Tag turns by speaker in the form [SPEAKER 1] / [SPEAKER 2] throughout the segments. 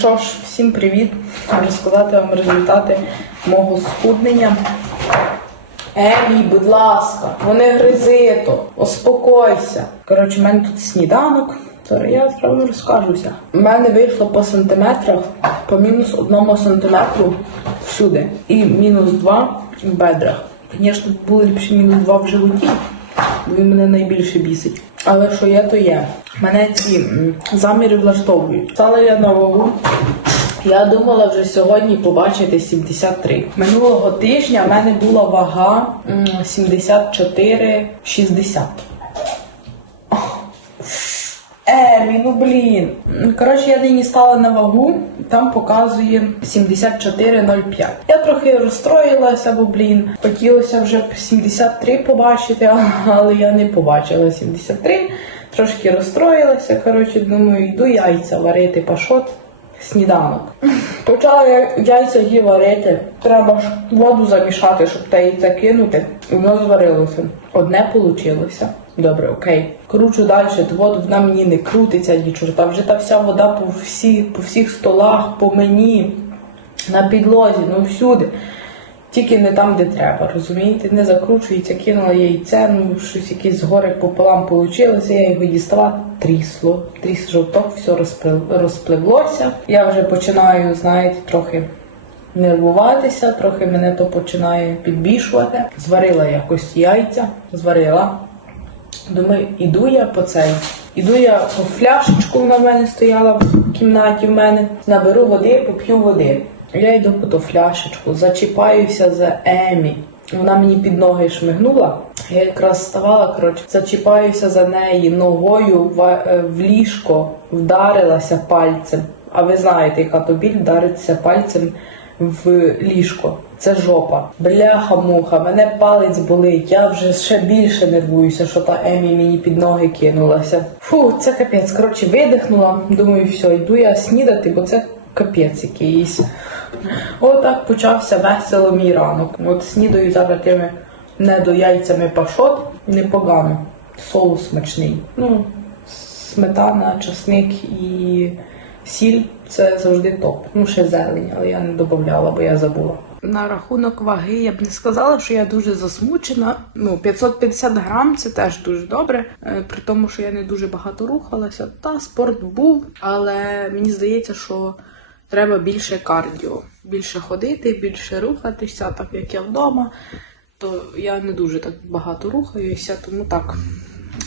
[SPEAKER 1] що ж, всім привіт! Розказати вам результати мого схуднення. Емі, будь ласка, вони гризито, успокойся. Коротше, в мене тут сніданок. Зараз я зразу розкажуся. У мене вийшло по сантиметрах, по мінус одному сантиметру всюди. І мінус два в бедрах. Звісно, було ліпше мінус два в животі, він мене найбільше бісить. Але що є, то є. Мене ці заміри влаштовують. Стала я на вагу. Я думала вже сьогодні побачити 73. Минулого тижня в мене була вага м, 74,60. Емі, ну блін. Коротше, я нині стала на вагу, там показує 74,05. Я трохи розстроїлася, бо блін, хотілося вже 73 побачити, але я не побачила 73. Трошки розстроїлася. Коротше, думаю, йду яйця варити пашот. Сніданок. Почала я яйця її варити. Треба ж воду замішати, щоб те яйця кинути. І воно зварилося. Одне получилося. Добре, окей. Кручу далі, то воду вона мені не крутиться, ні чорта. Вже та вся вода по, всі, по всіх столах, по мені, на підлозі, ну всюди. Тільки не там, де треба, розумієте? Не закручується, кинула яйце, ну щось якесь згори пополам получилося, я його дістала, трісло, тріс жовток, все розпли- розпливлося. Я вже починаю, знаєте, трохи нервуватися, трохи мене то починає підбішувати. Зварила якось яйця, зварила. Думаю, іду я по цей. Іду я по фляшечку, в мене стояла в кімнаті в мене. Наберу води, поп'ю води. Я йду по ту фляшечку, зачіпаюся за Емі. Вона мені під ноги шмигнула. Я якраз вставала, коротше, зачіпаюся за неї ногою в, е, в ліжко, вдарилася пальцем. А ви знаєте, яка то біль вдаритися пальцем в ліжко. Це жопа. Бляха-муха, мене палець болить. Я вже ще більше нервуюся, що та Емі мені під ноги кинулася. Фу, це капець. Коротше, видихнула. Думаю, все, йду я снідати, бо це капець якийсь. Отак почався весело мій ранок. От снідаю зараз тими недояйцями пашот. Непогано. Соус смачний. Ну, сметана, часник і сіль це завжди топ. Ну, ще зелень, але я не додавала, бо я забула. На рахунок ваги я б не сказала, що я дуже засмучена. Ну, 550 грам це теж дуже добре, е, при тому, що я не дуже багато рухалася. Та спорт був, але мені здається, що треба більше кардіо, більше ходити, більше рухатися, так як я вдома, то я не дуже так багато рухаюся, тому так.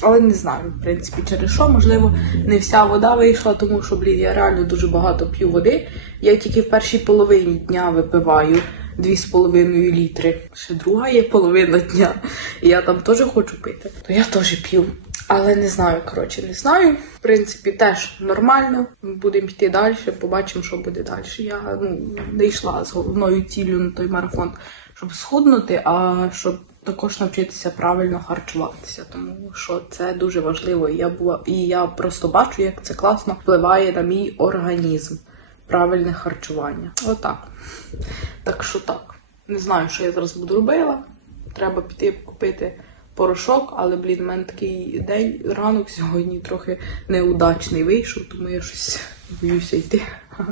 [SPEAKER 1] Але не знаю, в принципі, через що. Можливо, не вся вода вийшла, тому що, блін, я реально дуже багато п'ю води. Я тільки в першій половині дня випиваю 2,5 літри. Ще друга є половина дня. І я там теж хочу пити. То я теж п'ю. Але не знаю, коротше, не знаю. В принципі, теж нормально. Будемо йти далі, побачимо, що буде далі. Я ну, не йшла з головною ціллю на той марафон, щоб схуднути, а щоб також навчитися правильно харчуватися, тому що це дуже важливо. Я була і я просто бачу, як це класно впливає на мій організм. Правильне харчування. Отак. Так що так. Не знаю, що я зараз буду робила. Треба піти купити порошок, але, блін, в мене такий день, ранок сьогодні трохи неудачний вийшов, тому я щось боюся йти,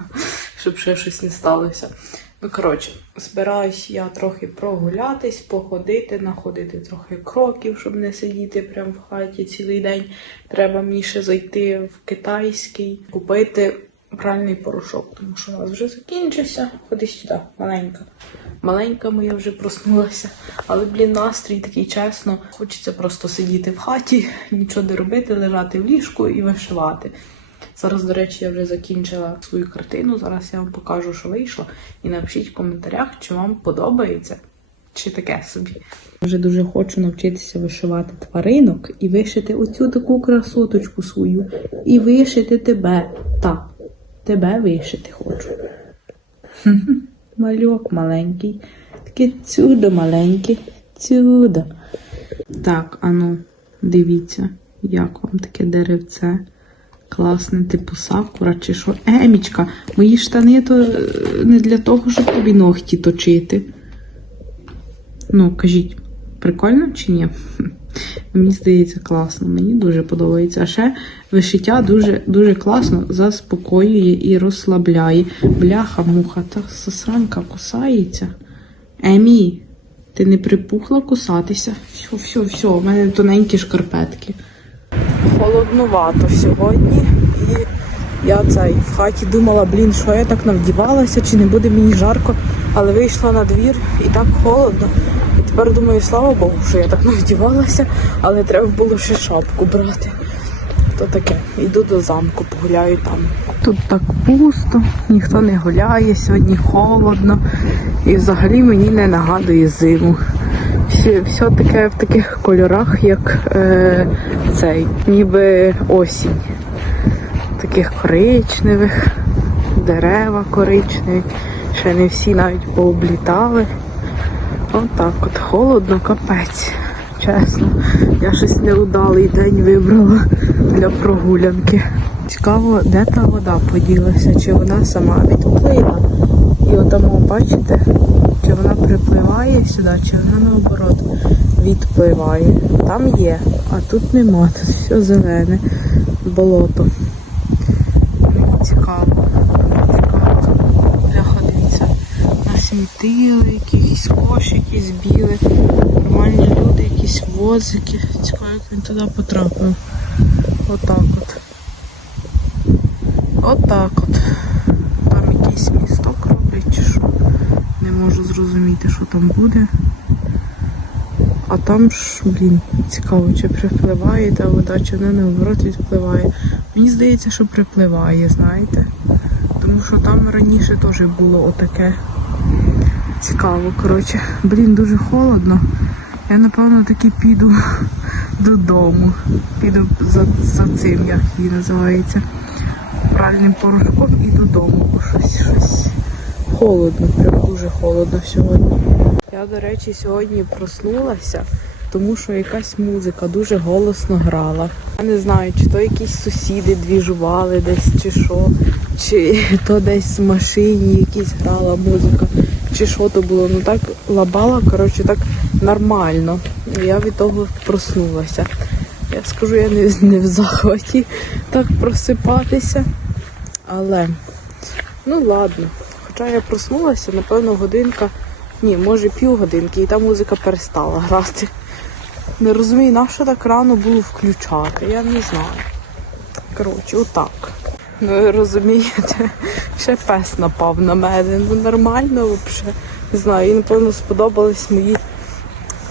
[SPEAKER 1] щоб ще щось не сталося. Ну, коротше, збираюсь я трохи прогулятись, походити, находити трохи кроків, щоб не сидіти прямо в хаті цілий день. Треба мені ще зайти в китайський, купити пральний порошок, тому що у нас вже закінчився. Ходи сюди, маленька. Маленька моя вже проснулася. Але, блін, настрій такий чесно. Хочеться просто сидіти в хаті, нічого не робити, лежати в ліжку і вишивати. Зараз, до речі, я вже закінчила свою картину. Зараз я вам покажу, що вийшло. І напишіть в коментарях, чи вам подобається, чи таке собі. Вже дуже хочу навчитися вишивати тваринок і вишити оцю таку красоточку свою. І вишити тебе. Так, тебе вишити хочу. Мальок маленький. Таке чудо маленьке. Чудо. Так, ану, дивіться, як вам таке деревце. Класне, типу сакура чи що. Емічка, мої штани то е, не для того, щоб тобі ногті точити. Ну, кажіть, Прикольно чи ні? Мені здається, класно. Мені дуже подобається. А ще вишиття дуже, дуже класно заспокоює і розслабляє. Бляха, муха, та сосранка кусається. Емі, ти не припухла кусатися? Все, все, все, у мене тоненькі шкарпетки. Холоднувато сьогодні. І я цей в хаті думала, блін, що я так навдівалася, чи не буде мені жарко, але вийшла на двір і так холодно. Тепер думаю, слава Богу, що я так навдівалася, але треба було ще шапку брати. То таке, йду до замку, погуляю там. Тут так пусто, ніхто не гуляє, сьогодні холодно. І взагалі мені не нагадує зиму. Все, все таке в таких кольорах, як е, цей, ніби осінь. Таких коричневих, дерева коричневі. Ще не всі навіть пооблітали. Отак от холодно, капець. Чесно, я щось неудалий день вибрала для прогулянки. Цікаво, де та вода поділася, чи вона сама відплила. І отамо, бачите, чи вона припливає сюди, чи вона наоборот відпливає. Там є, а тут нема, тут все зелене, болото. Мені цікаво, мені цікаво. Бляха, дивіться, насвітили, якісь кошики збіли, нормальні люди, якісь возики. Цікаво, як він туди потрапив. Отак от. Отак от. Там якийсь місток роблять чи що. Не можу зрозуміти, що там буде. А там ж, блін, цікаво, чи припливає та вода, чи вона наоборот відпливає. Мені здається, що припливає, знаєте. Тому що там раніше теж було отаке. Цікаво, коротше. Блін, дуже холодно. Я напевно таки піду додому. Піду за, за цим, як її називається. Пральним порошком і додому, щось, щось холодно, прям дуже холодно сьогодні. Я, до речі, сьогодні проснулася, тому що якась музика дуже голосно грала. Я не знаю, чи то якісь сусіди двіжували десь, чи що, чи то десь в машині якісь грала музика, чи що то було. Ну так лабала, коротше, так нормально. Я від того проснулася. Я скажу, я не, не в захваті так просипатися. Але, ну ладно. Хоча я проснулася, напевно, годинка, ні, може півгодинки, і та музика перестала грати. Не розумію, на що так рано було включати, я не знаю. Коротше, отак. Ну, ви розумієте, ще пес напав на мене. Ну нормально взагалі. Не знаю, їй, напевно, сподобались мої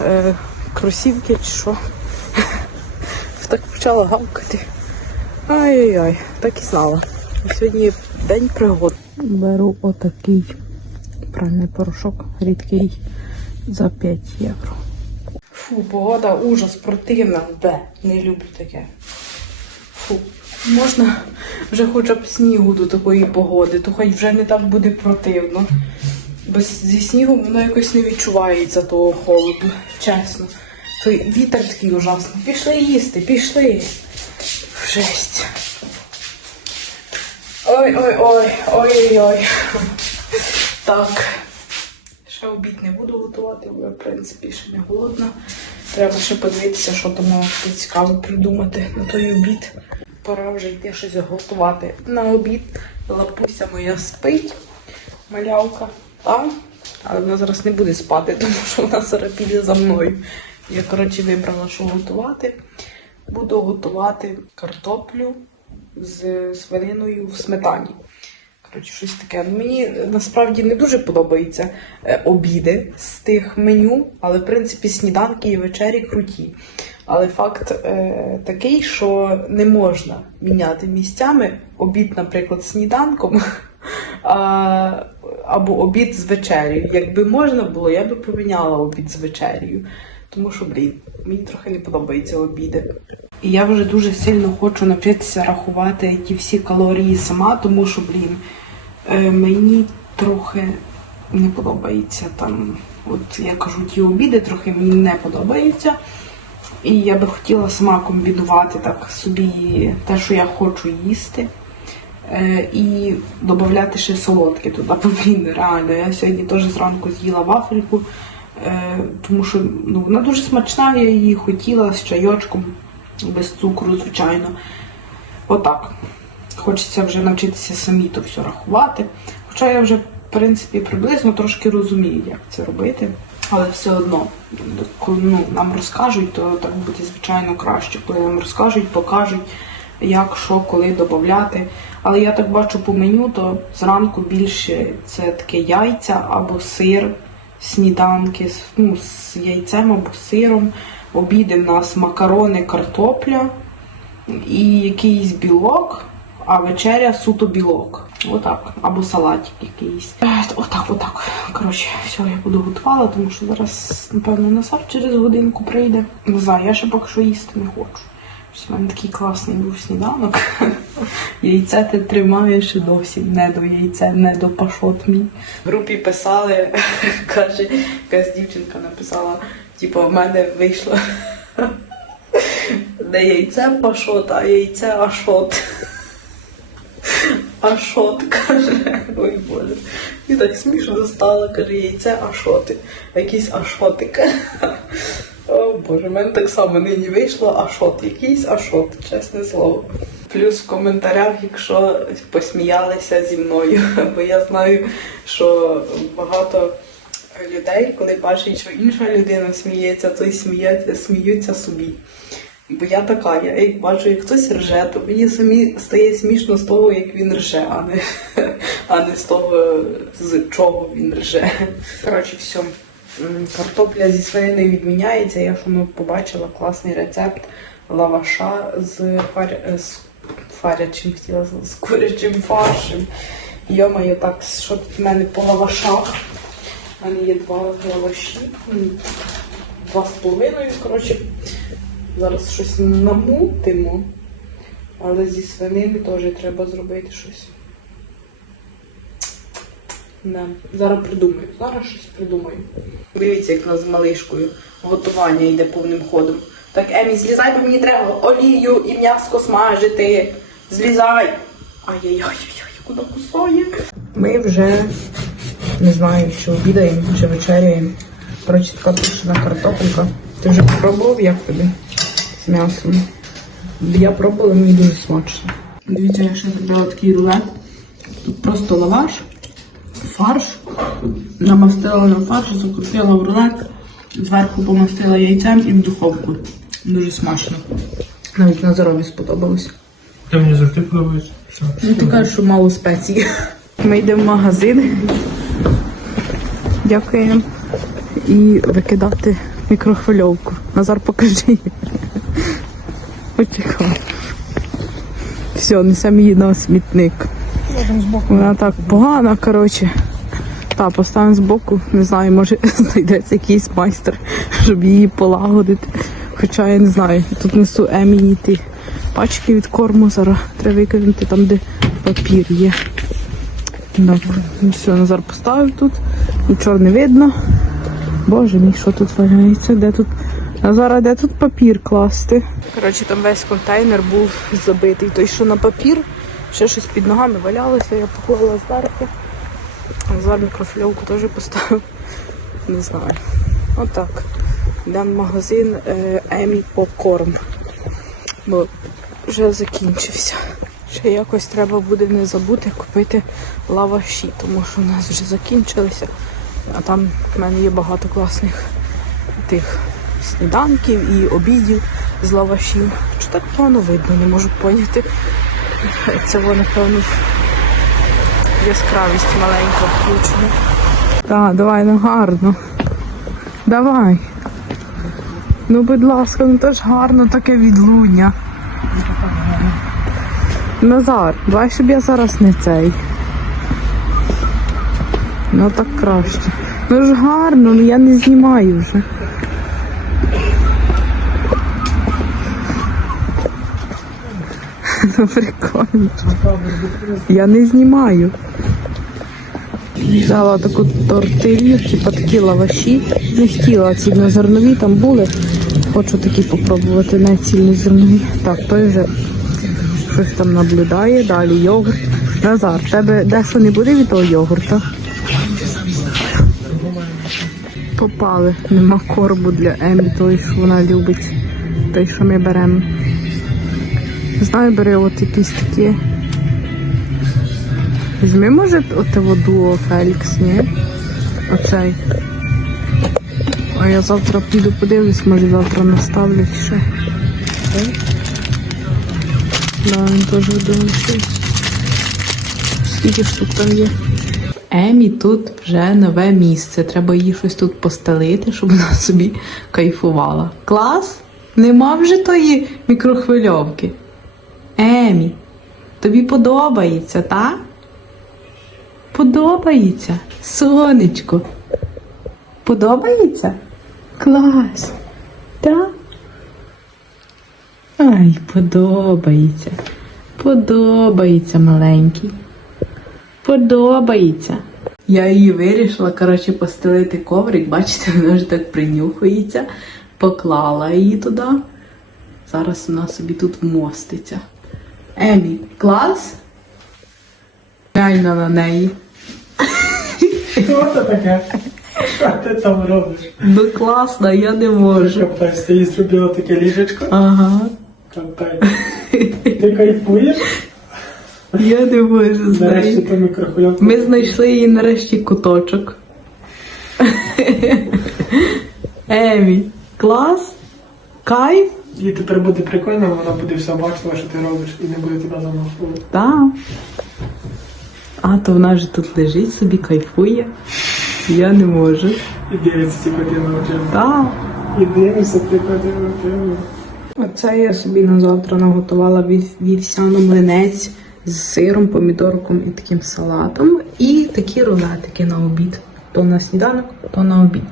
[SPEAKER 1] е, кросівки чи що. Так почала гавкати. Ай-яй-яй, так і знала. Сьогодні день пригод. Беру отакий пральний порошок рідкий за 5 євро. Фу, погода ужас, противна. Бе, не люблю таке. Фу. Можна вже хоча б снігу до такої погоди, то хоч вже не так буде противно. Бо зі снігом воно якось не відчувається того холоду, чесно. Той вітер такий ужасний. Пішли їсти, пішли. Жесть. Ой-ой-ой, ой-ой-ой. Так. Ще обід не буду готувати, бо я, в принципі, ще не голодна. Треба ще подивитися, що там цікаво придумати на той обід. Пора вже йти щось готувати на обід. Лапуся моя спить, малявка, там. Але вона зараз не буде спати, тому що вона зараз піде за мною. Я, коротше, вибрала, що готувати. Буду готувати картоплю з свининою в сметані. Коротше, щось таке. Мені насправді не дуже подобаються е, обіди з тих меню, але в принципі сніданки і вечері круті. Але факт е, такий, що не можна міняти місцями обід, наприклад, сніданком а, або обід з вечерю. Якби можна було, я би поміняла обід з вечерю. Тому що, блін, мені трохи не подобаються обіди. І я вже дуже сильно хочу навчитися рахувати ті всі калорії сама, тому що, блін, е, мені трохи не подобається там. От я кажу, ті обіди трохи мені не подобаються. І я би хотіла сама комбінувати так собі те, що я хочу їсти. Е, і додати ще солодке туди, блін, реально. Я сьогодні теж зранку з'їла вафельку Е, тому що ну, вона дуже смачна, я її хотіла з чайочком, без цукру, звичайно. Отак. Хочеться вже навчитися самі то все рахувати. Хоча я вже, в принципі, приблизно трошки розумію, як це робити. Але все одно, коли ну, нам розкажуть, то так буде звичайно краще. Коли нам розкажуть, покажуть, як, що, коли додати. Але я так бачу по меню, то зранку більше це таке яйця або сир, сніданки ну, з яйцем або сиром. Обіди в нас макарони, картопля і якийсь білок, а вечеря суто білок. Отак. Або салатик якийсь. Е, Отак, отак. Коротше, все, я буду готувала, тому що зараз, напевно, Назар через годинку прийде. Не знаю, я ще поки що їсти не хочу. В мене такий класний був сніданок. Яйце ти тримаєш і досі. Не до яйця, не до пашот мій. В групі писали, каже, якась дівчинка написала, типу, в мене вийшло не яйце пашот, а яйце ашот. Ашот, каже. Ой Боже. І так смішно стало, каже, яйце ашоти. Якийсь ашотик. О Боже, в мене так само нині вийшло ашот. Якийсь ашот, чесне слово. Плюс в коментарях, якщо посміялися зі мною, бо я знаю, що багато людей, коли бачать, що інша людина сміється, то й сміються собі. Бо я така, я як бачу, як хтось рже, то мені самі стає смішно з того, як він рже, а не, а не з того, з чого він рже. Коротше, все. Картопля зі свининою відміняється. Я ж воно побачила класний рецепт лаваша з, фар... з фарячим, хотіла з курячим фаршем. Йомаю, так, що тут в мене по лавашах? У мене є два лаваші, два з половиною, коротше. Зараз щось намутимо, але зі свинини теж треба зробити щось. Не. Зараз придумаю. Зараз щось придумаю. Дивіться, як у нас з малишкою готування йде повним ходом. Так, Емі, злізай, бо мені треба олію і м'яско смажити. Злізай! Ай-яй-яй-яй, куди кусає? Ми вже не знаю, чи обідаємо, чи вечеряємо. Коротше, така тушена картопелька. Ти вже попробував, як тобі? З м'ясом. Я пробувала, мені дуже смачно. Дивіться, я ще зробила такий рулет. Тут просто лаваш, фарш. Намастила на фарш, закрутила в рулет, зверху помастила яйцем і в духовку. Дуже смачно. Навіть на Назарові сподобалось.
[SPEAKER 2] Та мені завжди подобається.
[SPEAKER 1] Ну, ти кажеш, що мало спецій. Ми йдемо в магазин. Дякуємо. І викидати мікрохвильовку. Назар, покажи. її. Почекай. Все, несемо її на смітник. Вона так погана, коротше. Та, поставимо збоку, не знаю, може знайдеться якийсь майстер, щоб її полагодити. Хоча я не знаю, тут несу Еміні ті пачки від корму, зараз треба викинути там, де папір є. Добре, ну все, Назар поставив тут, нічого не видно. Боже мій, що тут валяється? Де тут? Назара, де тут папір класти? Коротше, там весь контейнер був забитий. Той, що на папір, ще щось під ногами валялося, я поклала зверху. Назар мікрофільовку теж поставив. Не знаю. Отак. Йдемо в магазин е, Емі Попкорн. Бо вже закінчився. Ще якось треба буде не забути купити лаваші, тому що у нас вже закінчилися. А там в мене є багато класних тих сніданків і обідів з лавашів. Чи так погано видно, не можу поняти. Це воно, напевно, яскравість маленька включена. Так, давай, ну гарно. Давай. Ну, будь ласка, ну то ж гарно таке відлуння. Назар, давай, щоб я зараз не цей. Ну так краще. Ну ж гарно, ну я не знімаю вже. Ну прикольно. Я не знімаю. Взяла таку тортилью, типу такі лаваші. Не хотіла цільнозернові, там були. Хочу такі попробувати, не цільнозернові. Так, той вже щось там наблюдає, далі йогурт. Назар, тебе дещо не буде від того йогурта? Попали. Нема коробу для Емі, той, що вона любить. Той, що ми беремо. Знаю, бери от якісь такі. Візьми, може, оте воду Фелікс, ні? Оцей. А я завтра піду подивлюсь, може завтра наставлять ще. Окей. Да, він теж видумався. Скільки штук там є? Емі тут вже нове місце. Треба їй щось тут постелити, щоб вона собі кайфувала. Клас? Нема вже тої мікрохвильовки. Емі, тобі подобається, так? Подобається. Сонечко. Подобається? Клас. Так? Ай, подобається. Подобається маленький. Подобається. Я її вирішила, коротше, постелити коврик. Бачите, вона вже так принюхується. Поклала її туди. Зараз вона собі тут вмоститься. Емі, клас? Реально на неї.
[SPEAKER 2] Що це таке? Що ти там робиш?
[SPEAKER 1] Ну класно, я не можу.
[SPEAKER 2] Капець, ти їй зробила таке ліжечко?
[SPEAKER 1] Ага.
[SPEAKER 2] Капець. Ти кайфуєш?
[SPEAKER 1] Я не можу
[SPEAKER 2] Нарешті
[SPEAKER 1] нею.
[SPEAKER 2] ту мікрохвильовку.
[SPEAKER 1] Ми знайшли її нарешті куточок. Емі, клас? Кайф?
[SPEAKER 2] І тепер буде прикольно, вона буде все бачила, що ти робиш, і не буде тебе замахувати.
[SPEAKER 1] Так. А то вона ж тут лежить собі, кайфує. Я не можу.
[SPEAKER 2] І дивиться ці коти на очі.
[SPEAKER 1] Так.
[SPEAKER 2] І дивиться ці коти на очі.
[SPEAKER 1] Оце я собі на завтра наготувала вів- вівсяно млинець з сиром, помідорком і таким салатом. І такі рулетики на обід. То на сніданок, то на обід.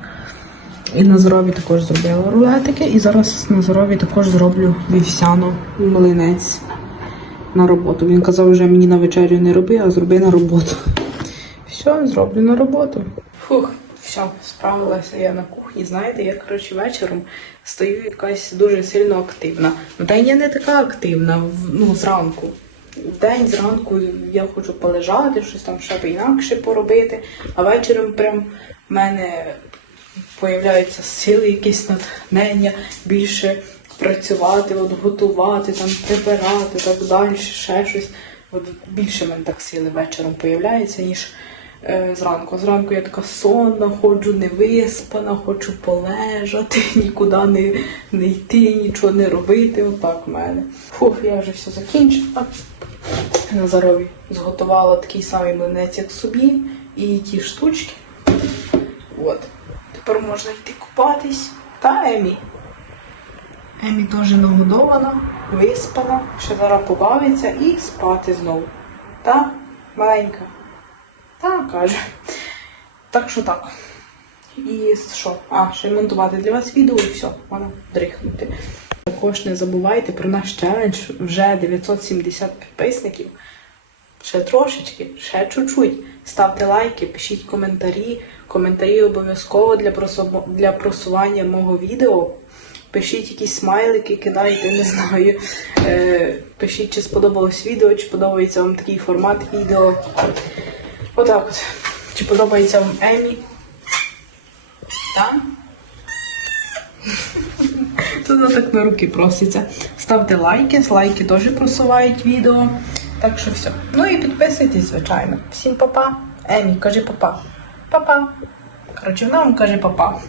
[SPEAKER 1] І на здорові також зробила рулетики. І зараз на здорові також зроблю вівсяно млинець на роботу. Він казав, вже мені на вечерю не роби, а зроби на роботу. Все, зроблю на роботу. Фух, все, справилася я на кухні. Знаєте, я коротше вечором стою якась дуже сильно активна. Вдень я не така активна, ну, зранку. Вдень зранку я хочу полежати, щось там ще інакше поробити, а вечором прям в мене появляються сили, якісь натхнення, більше працювати, от готувати, там прибирати, так далі, ще щось. От більше в мене так сили вечором появляється, ніж е, зранку. Зранку я така сонна, ходжу невиспана, хочу полежати, нікуди не, не йти, нічого не робити. Отак в мене. Фух, я вже все закінчила. Назарові зготувала такий самий млинець, як собі, і ті штучки. От. Тепер можна йти купатись. Та Емі. Емі теж нагодована, виспана, ще зараз побавиться і спати знову. Та, маленька. Та, каже. Так що так. І що? А, ще монтувати для вас відео і все, можна дрихнути. Також не забувайте про наш челендж. Вже 970 підписників. Ще трошечки, ще чуть-чуть. Ставте лайки, пишіть коментарі. Коментарі обов'язково для, для просування мого відео. Пишіть якісь смайлики, кидайте, не знаю. Е, пишіть, чи сподобалось відео, чи подобається вам такий формат відео. Отак от. Чи подобається вам Емі? Так? Вона так на руки проситься. Ставте лайки, лайки теж просувають відео. Так що все. Ну і підписуйтесь, звичайно. Всім папа. Емі, кажи папа. Папа. Коротше, вона вам каже папа.